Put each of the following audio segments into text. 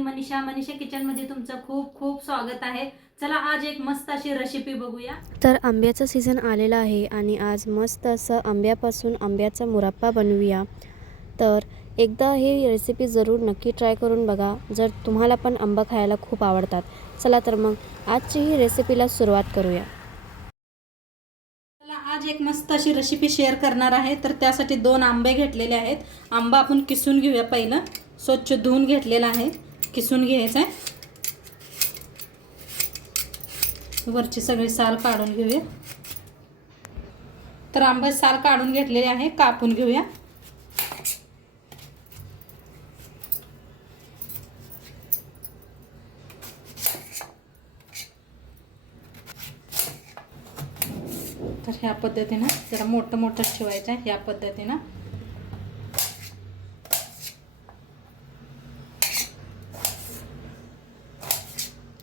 मी मनीषा किचनमध्ये तुमचं खूप खूप स्वागत आहे। चला आज एक मस्त अशी रेसिपी बघूया। तर आंब्याचा सीझन आलेला आहे आणि आज मस्त असं आंब्यापासून आंब्याचा मुरब्बा बनवूया। तर एकदा ही रेसिपी जरूर नक्की ट्राय करून बघा जर तुम्हाला पण आंबा खायला खूप आवडतात। चला तर मग आजची ही रेसिपीला सुरुवात करूया। चला आज एक मस्त अशी रेसिपी शेअर करणार आहे। तर त्यासाठी 2 आंबे घेतलेले आहेत। आंबा आपण किसून घेऊया। पहिलं स्वच्छ धुवून घेतलेला आहे, किसून घ्यायचा आहे। वरची सगळी साल काढून घेऊया। तर आंबे साल काढून घेतलेले आहे, कापून घेऊया। तर ह्या पद्धतीने जरा मोठं मोठं ठेवायचं आहे। ह्या पद्धतीने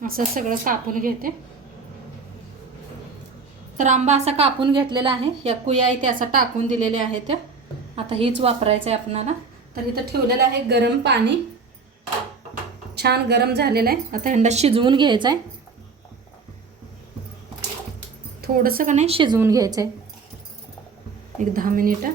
असं सगळं कापून घेते। तर आंबा असा कापून घेतलेला आहे। या कुया आहे ते असं टाकून दिलेले आहेत। आता हीच वापरायचं आहे आपल्याला। तर इथं ठेवलेलं आहे गरम पाणी, छान गरम झालेलं आहे। आता ह्यांना शिजवून घ्यायचं आहे। थोडंसं का नाही शिजवून घ्यायचं आहे, एक 10 मिनिटं।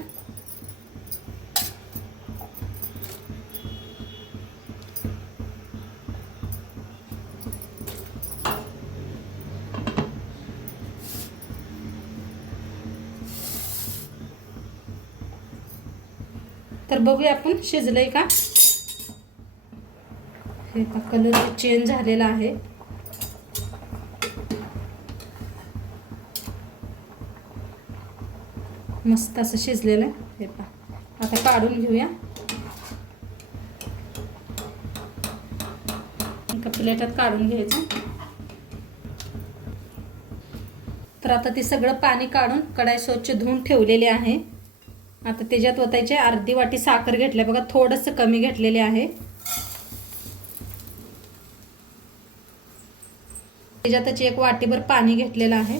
तर बघूया आपण शिजलंय का। हे का कलर चेंज झालेला आहे। मस्त असं शिजलेलं आहे। हे पहा, आता काढून घेऊया। एका प्लेटात काढून घ्यायचं। तर आता ते सगळं पाणी काढून कढाई स्वच्छ धुवून ठेवलेली आहे। आता त्याच्यात ओतायचे अर्धी वाटी साखर घेतले बघा, थोडंसं कमी घेतलेले आहे। त्याच्यातच 1 वाटीभर पाणी घेतलेलं आहे।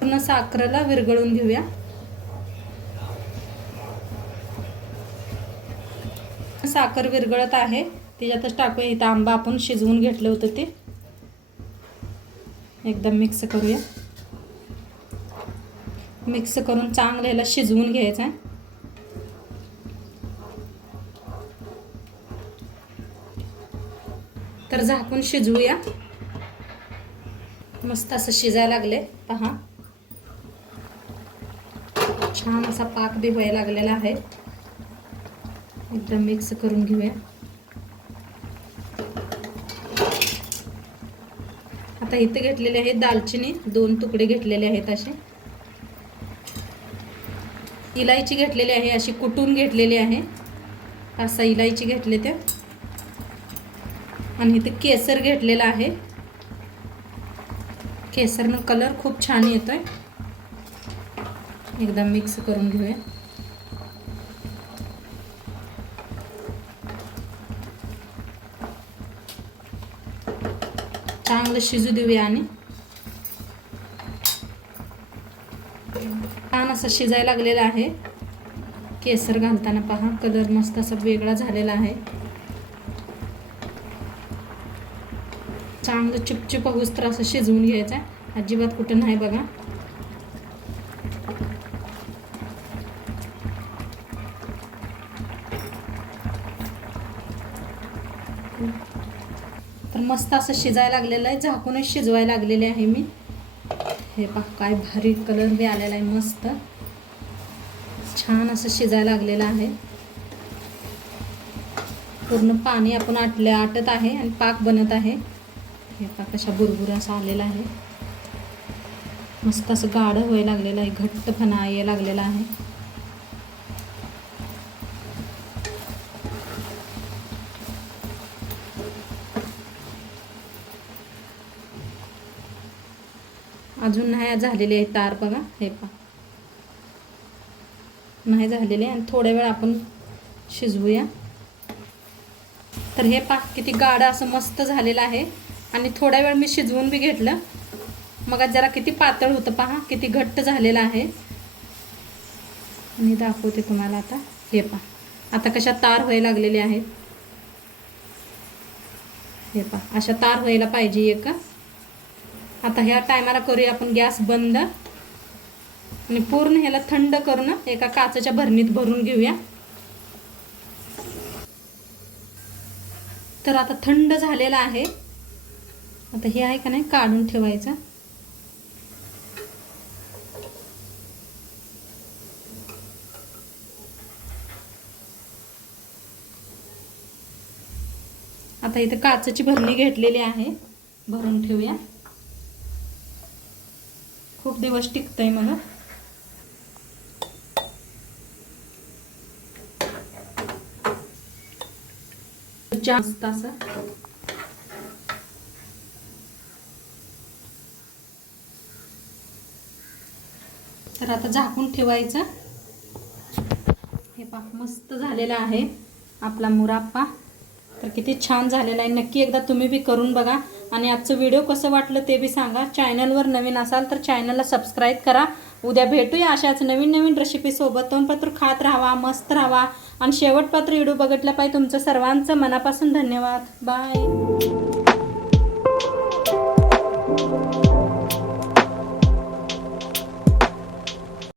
पूर्ण साखरेला विरघळून घेऊया। साखर विरघळत आहे, त्याच्यातच टाकूया इथं आंबा आपण शिजवून घेतलं होतं ते। एकदम मिक्स करूया। मिक्स करून चांगलं ह्याला शिजवून घ्यायचं आहे। तर झाकून शिजवूया। मस्त असं शिजायला लागले पहा, छान असा पाक बी व्हायला लागलेला आहे। एकदम मिक्स करून घेऊया। आता इथे घेतलेले आहे दालचिनी, 2 तुकडे घेतलेले आहेत असे। इलायची घेतलेली आहे, अशी कुटून घेतलेली आहे। 5-6 इलायची घेतले ते। आणि इथे केसर घेतलेला आहे। केसरनं कलर खूप छान येतोय। एकदम मिक्स करून घेऊया। चांगलं शिजू देऊया आणि छान असं शिजायला लागलेलं आहे। केसर घालताना पहा कलर मस्त असा वेगळा झालेला आहे। चांगलं चिपचिप होऊस तर असं शिजवून घ्यायचं आहे, अजिबात कुठं नाही बघा। तर मस्त असं शिजायला लागलेलं आहे, झाकूनच शिजवायला लागलेले आहे मी। हे पहा काय भारी कलर बी आलेला आहे, मस्त छान असं शिजायला लागलेलं आहे। पूर्ण पाणी आपण आटत आहे आणि पाक बनत आहे। हे पहा कशा बुरबुर असं आलेला आहे। मस्त असं गाढ व्हायला लागलेलं आहे, घट्टपणा यायला लागलेला आहे। अजून नाही झालेले आहे तार बघा, हे पहा नाही झालेले। आणि थोड्या वेळ आपण शिजवूया। तर हे पहा किती गाढ असं मस्त झालेलं आहे। आणि थोड्या वेळ मी शिजवून बी घेतलं, मग जरा किती पातळ होतं पहा, किती घट्ट झालेलं आहे. मी दाखवते तुम्हाला आता. हे पहा आता कशा तार व्हायला लागलेले आहेत. हे पहा अशा तार व्हायला पाहिजे एक. आता ह्या टायमाला करूया आपण गॅस बंद आणि पूर्ण ह्याला थंड करून एका काचेच्या भरणीत भरून घेऊया. तर आता थंड झालेला आहे. आता हे आहे का नाही काढून ठेवायचं. आता इथे काचेची भरणी घेतलेली आहे, भरून ठेवूया. खूप दिवस टिकतंय मग. जास्त असं तर आता झाकून ठेवायचं. हे पहा मस्त झालेला आहे आपला मुराप्पा. तर किती छान झालेला आहे. नक्की एकदा तुम्ही बी करून बघा आणि आजचं व्हिडिओ कसं वाटलं ते बी सांगा. चॅनलवर नवीन असाल तर चॅनलला सबस्क्राईब करा. उद्या भेटूया अशाच नवीन नवीन रेसिपीसोबत. तोंडपत्र खात राहावा, मस्त राहावा आणि शेवटपत्र व्हिडिओ बघितला पाहिजे. तुमचं सर्वांचं मनापासून धन्यवाद. बाय.